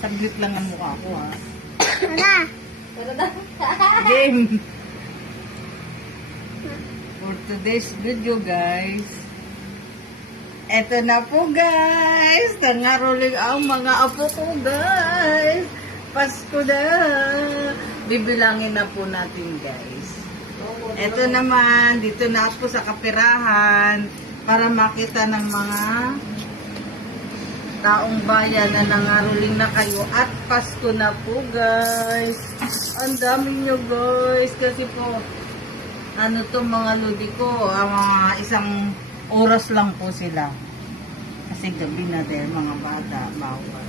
Saglit lang ang mukha ko, ha. Wala. Game! For today's video, guys. Eto na po, guys. Nangaroling ang mga apo ko, guys. Pasko na. Bibilangin na po natin, guys. Eto naman, dito na po sa kapirahan para makita ng mga taong bayan na nangaroling na kayo at Pasko na po, guys. Ang dami nyo, guys, kasi po ano to mga lodi ko, mga isang oras lang po sila kasi gabi na din mga bata, bawal.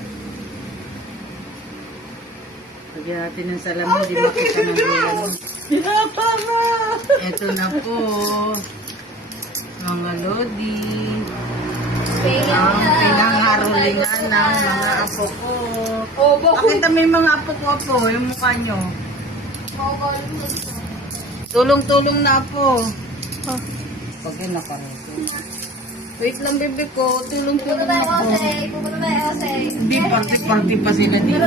Lagyan natin ng salamin, di makita ng bulan. Ito na po mga lodi ang pinangarolingan ng mga apo ko. Bakit may mga apo ko, yung mukha nyo? Tulong-tulong na po. Pag yun nakarito. Wait lang, bebe ko. Tulong-tulong na po. Hindi, party-party pa sila dito.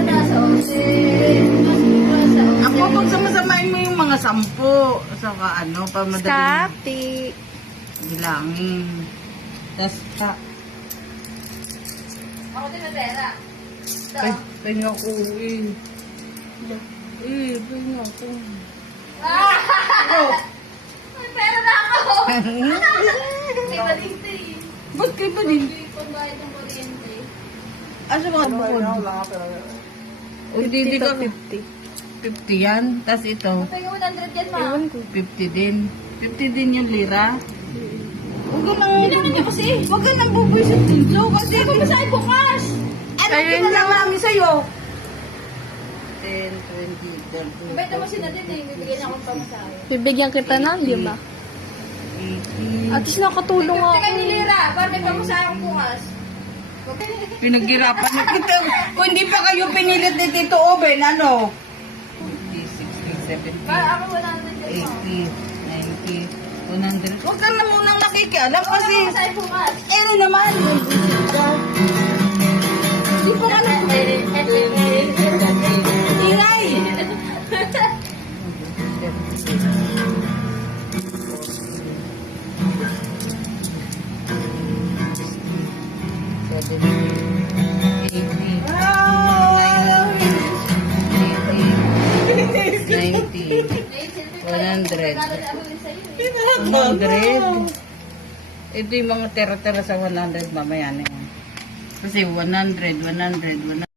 Ako, pag samasamain mo yung mga 10. Saka ano, pa madaling Kapi. bilangin. Tapos pa. Ako din na pera. Ay, pahinga ko eh. Pahinga ko. May pera na ako! May balinte eh. Ba't kayo ba din? Hindi ko bayad ng kuryente. Asa mga bukod? O hindi ka 50 yan. Tapos ito, Pagka 100 yan, ma. 50 din. 50 din yung lira. Huwag ka nang... Kailangan niyo kasi. Huwag ka nang bubuisit dito. Kasi Hindi ko masahe bukas. ano kinalaman namin sa'yo? 10, 20, 30, Mabait naman si Nadine eh. Bibigyan niya akong pamasahe. Bibigyan kita ng, di ba? 80. At least nakatulong ako. Teka ni Lira, para may pamasahe akong bukas. Pinaghirapan na kita. Kung hindi pa kayo pinilit ni Tito Oben, ano? 50, 60, 70, Para ako wala na dyan, ma. 80, 90, 100. Huwag ka na munang nakikialam Ako kasi... na pamasahe bukas. ano naman? Hindi pa ka na... Ingay! Ito yung mga tera-tera sa 100 mamaya na yan. Kasi 100, 100, 100.